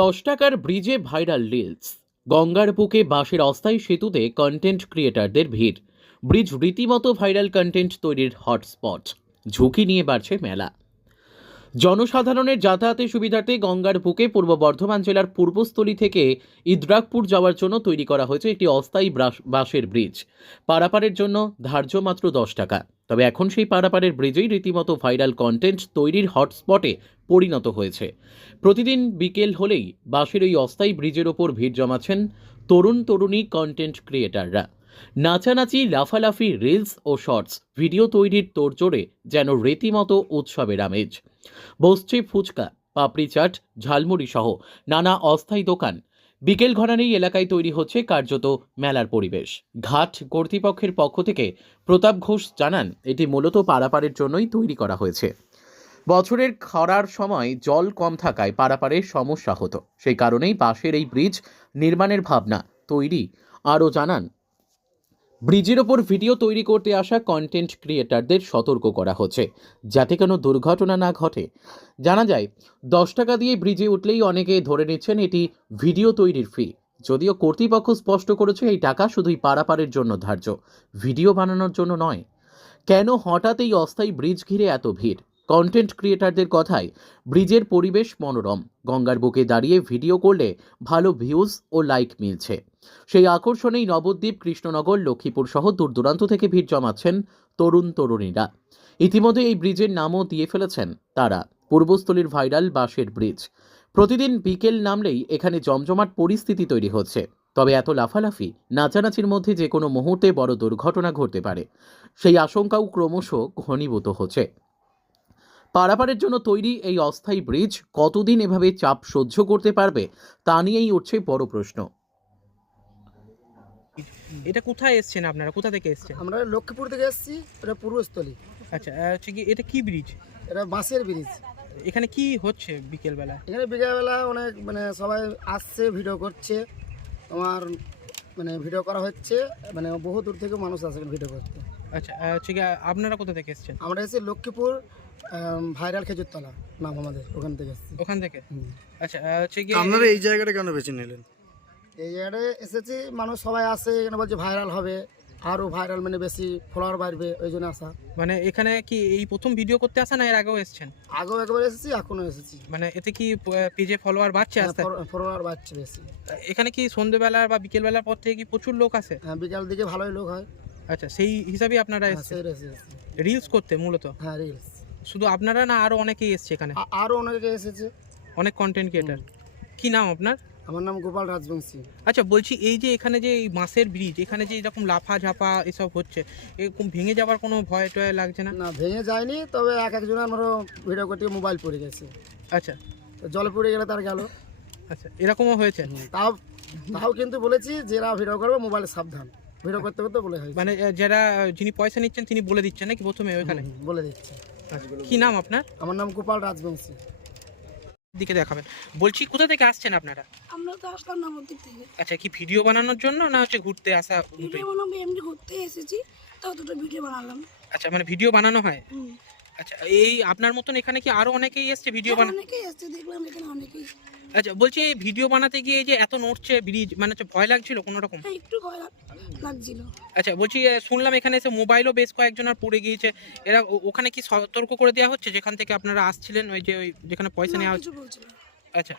দশ টাকার ব্রিজে ভাইরাল রিলস। গঙ্গার বুকে বাঁশের অস্থায়ী সেতুতে কন্টেন্ট ক্রিয়েটারদের ভিড়। ব্রিজ রীতিমতো ভাইরাল কন্টেন্ট তৈরির হটস্পট ঝুঁকি নিয়ে বাড়ছে মেলা। জনসাধারণের যাতায়াতের সুবিধার্থে গঙ্গার বুকে পূর্ব বর্ধমান জেলার পূর্বস্থলী থেকে ইদ্রাকপুর যাওয়ার জন্য তৈরি করা হয়েছে একটি অস্থায়ী বাঁশের ব্রিজ। পারাপারের জন্য ধার্য মাত্র দশ টাকা। তবে এখন সেই পারাপারের ব্রিজেই রীতিমতো ভাইরাল কন্টেন্ট তৈরির হটস্পটে পরিণত হয়েছে। প্রতিদিন বিকেল হলেই বাঁশের ওই অস্থায়ী ব্রিজের ওপর ভিড় জমাচ্ছেন তরুণ তরুণী কন্টেন্ট ক্রিয়েটাররা নাচানাচি, লাফালাফি রিলস ও শর্টস ভিডিও তৈরির তোড়জোড়ে যেন রীতিমতো উৎসবের আমেজ। বসছে ফুচকা, পাপড়ি চাট, ঝালমুড়ি সহ নানা অস্থায়ী দোকান। বিকেল ঘরানেই এলাকায় তৈরি হচ্ছে কার্যত মেলার পরিবেশ। ঘাট কর্তৃপক্ষের পক্ষ থেকে প্রতাপ ঘোষ জানান, এটি মূলত পারাপারের জন্যই তৈরি করা হয়েছে। বছরের খরার সময় জল কম থাকায় পারাপারের সমস্যা হতো। সেই কারণেই পাশের এই ব্রিজ নির্মাণের ভাবনা তৈরি। আরও জানান ব্রিজের ওপর ভিডিও তৈরি করতে আসা কন্টেন্ট ক্রিয়েটারদের সতর্ক করা হচ্ছে, যাতে কোনো দুর্ঘটনা না ঘটে। জানা যায়, দশ টাকা দিয়ে ব্রিজে উঠলেই অনেকে ধরে নিচ্ছেন এটি ভিডিও তৈরির ফি যদিও কর্তৃপক্ষ স্পষ্ট করেছে, এই টাকা শুধুই পারাপারের জন্য ধার্য, ভিডিও বানানোর জন্য নয়। কেন হঠাৎ এই অস্থায়ী ব্রিজ ঘিরে এত ভিড়? কন্টেন্ট ক্রিয়েটারদের কথায় ব্রিজের পরিবেশ মনোরম। গঙ্গার বুকে দাঁড়িয়ে ভিডিও করলে ভালো ভিউজ ও লাইক মিলছে। সেই আকর্ষণেই নবদ্বীপ, কৃষ্ণনগর, লক্ষ্মীপুর সহ দূর দূরান্ত থেকে ভিড় জমাচ্ছেন তরুণ তরুণীরা। ইতিমধ্যে এই ব্রিজের নামও দিয়ে ফেলেছেন তারা। পূর্বস্থলীর ভাইরাল বাঁশের ব্রিজ। প্রতিদিন বিকেল নামলেই এখানে জমজমাট পরিস্থিতি তৈরি হচ্ছে। তবে এত লাফালাফি, নাচানাচির মধ্যে যে কোনো মুহূর্তে বড় দুর্ঘটনা ঘটতে পারে। সেই আশঙ্কাও ক্রমশ ঘনীভূত হচ্ছে। পারাপারের জন্য তৈরি এই অস্থায়ী ব্রিজ কতদিন এভাবে চাপ সহ্য করতে পারবে তা নিয়েই উঠছে বড় প্রশ্ন। এটা কোথায় এসছেন আপনারা? কোথা থেকে এসছেন? আমরা লক্ষ্মীপুর থেকে এসেছি এটা পূর্বস্থলী। আচ্ছা হচ্ছে কি এটা কি ব্রিজ? এটা বাঁশের ব্রিজ। এখানে কি হচ্ছে বিকেল বেলা এখানে বিকেলবেলা অনেক মানে সবাই আসছে ভিডিও করছে। আমার মানে ভিডিও করা হচ্ছে মানে বহু দূর থেকে মানুষ আসে ভিডিও করতে। আচ্ছা হচ্ছে কি আপনারা কোথা থেকে এসছেন? আমরা এসেছি লক্ষ্মীপুর ভাইরাল খেজুরতলা নাম আমাদের ওখান থেকে এসেছি। ওখান থেকে? আচ্ছা হচ্ছে কি আপনারা এই জায়গাটা কেন বেছে নিলেন? এই জায়গাটায় এসেছি মানুষ সবাই আসে এখানে বলছে ভাইরাল হবে আরও ভাইরাল মানে বেশি ফলোয়ার বাড়বে ওই জন্য আসা। মানে এখানে কি এই প্রথম ভিডিও করতে আসা না এর আগেও এসছেন? আগেও একবার এসেছি এখনও এসেছি। মানে এতে কি পেজে ফলোয়ার বাড়ছে আস্তে? আস্তে? ফলোয়ার বাড়ছে বেশি। এখানে কি সন্ধ্যেবেলা বা বিকেল বেলার পর থেকে কি প্রচুর লোক আসে? হ্যাঁ বিকাল দিকে ভালোই লোক হয়। আচ্ছা সেই হিসাবেই আপনারা হ্যাঁ এসছেন? এসেছি। রিলস করতে মূলত? হ্যাঁ রিলস শুধু আপনারা না আরও অনেকেই এসছে এখানে? আ- আরও অনেকে এসেছে। অনেক কন্টেন্ট ক্রিয়েটার কি নাম আপনার? আমার নাম গোপাল রাজবংশী। আচ্ছা বলছি এই যে এখানে যে এই বাঁশের ব্রিজ এখানে যে এরকম লাফা ঝাপা এসব হচ্ছে এরকম ভেঙে যাওয়ার কোনো ভয় টয় লাগছে না? না ভেঙে যায়নি তবে এক একজনের আমারও ভিডিও করতে মোবাইল পড়ে গেছে। আচ্ছা। তো জলে পড়ে গেলে তার গেল। আচ্ছা এরকমও হয়েছে? তাও তাও কিন্তু বলেছি যারা ভিডিও করবে মোবাইলে সাবধান। ভিডিও করতে করতে বলে মানে যারা যিনি পয়সা নিচ্ছেন তিনি বলে দিচ্ছেন নাকি প্রথমে ওইখানে? বলে দিচ্ছি। আচ্ছা, কি নাম আপনার? আমার নাম গোপাল রাজবংশী। দিকে দেখাবেন। বলছি কোথা থেকে আসছেন আপনারা? আমরা তো আসলাম নবদ্বীপ থেকে। আচ্ছা কি ভিডিও বানানোর জন্য না হচ্ছে ঘুরতে আসা ভিডিও বানাবো এমনি ঘুরতে এসেছি তাও দুটো ভিডিও বানালাম। আচ্ছা মানে ভিডিও বানানো হয়? আচ্ছা এই আপনার মতন এখানে কি আরও অনেকেই আসছে ভিডিও বানানো অনেকেই এসছে দেখলাম এখানে অনেকেই। আচ্ছা বলছি ভিডিও বানাতে গিয়ে এই যে এত নড়ছে ব্রিজ মানে হচ্ছে ভয় লাগছিল কোনো রকম? হ্যাঁ একটু ভয় লাগছিল। আচ্ছা বলছি শুনলাম এখানে এসে মোবাইলও বেশ কয়েকজনের পড়ে গিয়েছে। এরা ওখানে কি সতর্ক করে দেওয়া হচ্ছে? যেখান থেকে আপনারা আসছিলেন ওই যে ওই যেখানে পয়সা নেওয়া হচ্ছে। আচ্ছা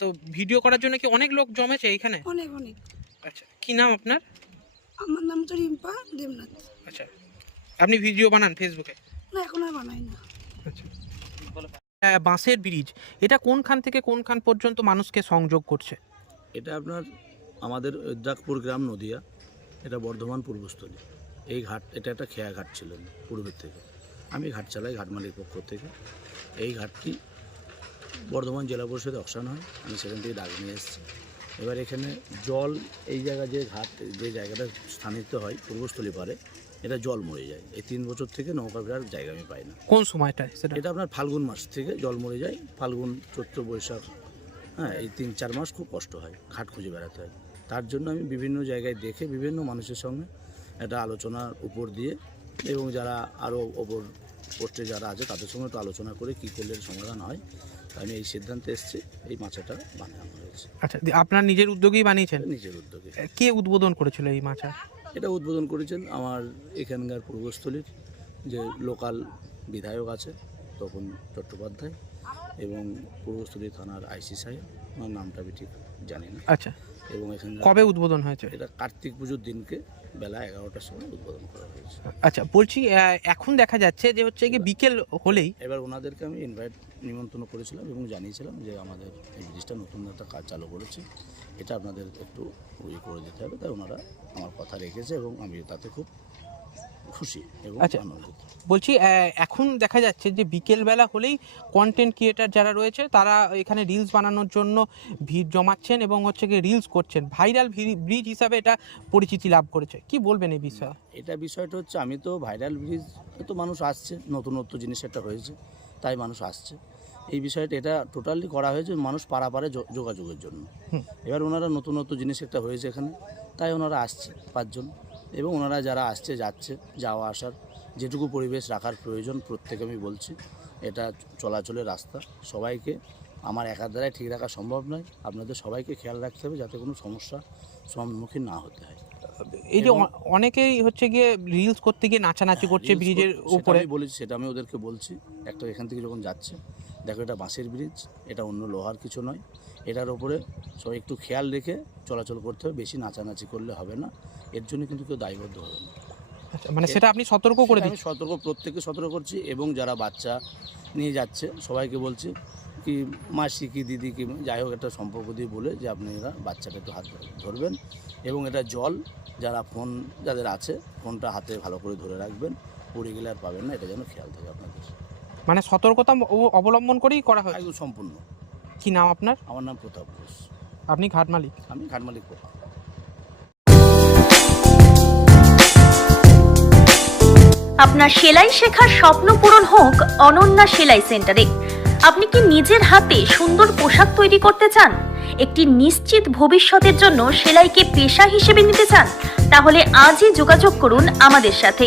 তো ভিডিও করার জন্য কি অনেক লোক জমেছে এখানে? অনেক অনেক। আচ্ছা কি নাম আপনার? আমার নাম তো রিম্পা দেবনাথ। আচ্ছা আপনি ভিডিও বানান ফেসবুকে না এখন আর বানাই না। আচ্ছা। বাঁশের ব্রিজ, এটা কোনখান থেকে কোনখান পর্যন্ত মানুষকে সংযোগ করছে? এটা আপনার আমাদের জাকপুর গ্রাম নদিয়া, এটা বর্ধমান পূর্বস্থলী। এই ঘাট, এটা একটা খেয়া ঘাট ছিল পূর্বের থেকে। আমি ঘাট চালাই ঘাট মালিক পক্ষ থেকে। এই ঘাটটি বর্ধমান জেলা পরিষদে অপশান হয়, আমি সেখান থেকে ডাক নিয়ে এসেছি। এবার এখানে জল এই জায়গা যে ঘাট যে জায়গাটা স্থানিত হয় পূর্বস্থলী পারে এটা জল মরে যায়। এই তিন বছর থেকে নৌকা ফেরার জায়গা আমি পাই না। কোন সময়টায় সেটা? এটা আপনার ফাল্গুন মাস থেকে জল মরে যায়। ফাল্গুন চৈত্র বৈশাখ হ্যাঁ এই তিন চার মাস খুব কষ্ট হয় ঘাট খুঁজে বেড়াতে হয়। তার জন্য আমি বিভিন্ন জায়গায় দেখে বিভিন্ন মানুষের সঙ্গে একটা আলোচনার উপর দিয়ে এবং যারা আরও ওপর পোস্টে যারা আছে তাদের সঙ্গে তো আলোচনা করে কী করলে সমাধান হয়। আমি এই সিদ্ধান্তে এসেছি এই মাচাটা বানানো হয়েছে। আচ্ছা আপনার নিজের উদ্যোগেই বানিয়েছেন? নিজের উদ্যোগে কে উদ্বোধন করেছিল এই মাছা? এটা উদ্বোধন করেছেন আমার এখানকার পূর্বস্থলীর যে লোকাল বিধায়ক আছে তপন চট্টোপাধ্যায় এবং পূর্বস্থলী থানার আইসি সাহেব। আমার নামটা আমি ঠিক জানি না। আচ্ছা এবং এখানে কবে উদ্বোধন হয়েছে? এটা কার্তিক পুজোর দিনকে বেলা এগারোটার সময় উদ্বোধন করা হয়েছে। আচ্ছা বলছি এখন দেখা যাচ্ছে যে হচ্ছে কি বিকেল হলেই এবার ওনাদেরকে আমি ইনভাইট নিমন্ত্রণ করেছিলাম এবং জানিয়েছিলাম যে আমাদের এই ব্রিজটা নতুন একটা কাজ চালু করেছে। এটা আপনাদের একটু ইয়ে করে দিতে হবে। তাই ওনারা আমার কথা রেখেছে এবং আমি তাতে খুব খুশি এবং আচ্ছা। বলছি এখন দেখা যাচ্ছে যে বিকেল বেলা হলেই কন্টেন্ট ক্রিয়েটার যারা রয়েছে তারা এখানে রিলস বানানোর জন্য ভিড় জমাচ্ছেন এবং হচ্ছে কি রিলস করছেন। ভাইরাল ব্রিজ হিসাবে এটা পরিচিতি লাভ করেছে। কি বলবেন এই বিষয়ে? এটা বিষয়টা হচ্ছে আমি তো ভাইরাল ব্রিজ তো মানুষ আসছে নতুনত্ব জিনিস একটা হয়েছে তাই মানুষ আসছে। এই বিষয়টা এটা টোটালি করা হয়েছে মানুষ পারাপারে যোগাযোগের জন্য। এবার ওনারা নতুনত্ব জিনিস একটা হয়েছে এখানে তাই ওনারা আসছে পাঁচজন। এবং ওনারা যারা আসছে যাচ্ছে যাওয়া আসার যেটুকু পরিবেশ রাখার প্রয়োজন প্রত্যেকে আমি বলছি এটা চলাচলের রাস্তা। সবাইকে আমার একার দ্বারাই ঠিক রাখা সম্ভব নয়। আপনাদের সবাইকে খেয়াল রাখতে হবে যাতে কোনো সমস্যা সম্মুখীন না হতে হয়। এই যে অনেকেই হচ্ছে গিয়ে রিলস করতে গিয়ে নাচানাচি করছে ব্রিজের উপরে। বলেছি সেটা আমি ওদেরকে বলছি। একটা এখান থেকে যখন যাচ্ছে দেখো এটা বাঁশের ব্রিজ এটা অন্য লোহার কিছু নয়। এটার ওপরে সবাই একটু খেয়াল রেখে চলাচল করতে হবে বেশি নাচানাচি করলে হবে না। এর জন্য কিন্তু কেউ দায়বদ্ধ হবে না। আচ্ছা, মানে সেটা আপনি সতর্ক করে আমি সতর্ক প্রত্যেককে সতর্ক করছি এবং যারা বাচ্চা নিয়ে যাচ্ছে সবাইকে বলছি কি মাসি কি দিদি কি যাই হোক একটা সম্পর্ক দিয়ে বলে যে আপনি এরা বাচ্চাটা একটু হাত ধরবেন এবং এটা জল যারা ফোন যাদের আছে ফোনটা হাতে ভালো করে ধরে রাখবেন পড়ে গেলে আর পাবেন না এটা যেন খেয়াল থাকে আপনাদের। মানে সতর্কতা অব- অবলম্বন করেই করা হয় সম্পূর্ণ। কি নাম আপনার? আমার নাম প্রতাপ ঘোষ। আপনি ঘাট মালিক? আমি ঘাটমালিক প্রতাপ আপনার সেলাই শেখার স্বপ্ন পূরণ হোক অনন্যা সেলাই সেন্টারে। আপনি কি নিজের হাতে সুন্দর পোশাক তৈরি করতে চান? একটি নিশ্চিত ভবিষ্যতের জন্য সেলাইকে পেশা হিসেবে নিতে চান? তাহলে আজই যোগাযোগ করুন আমাদের সাথে।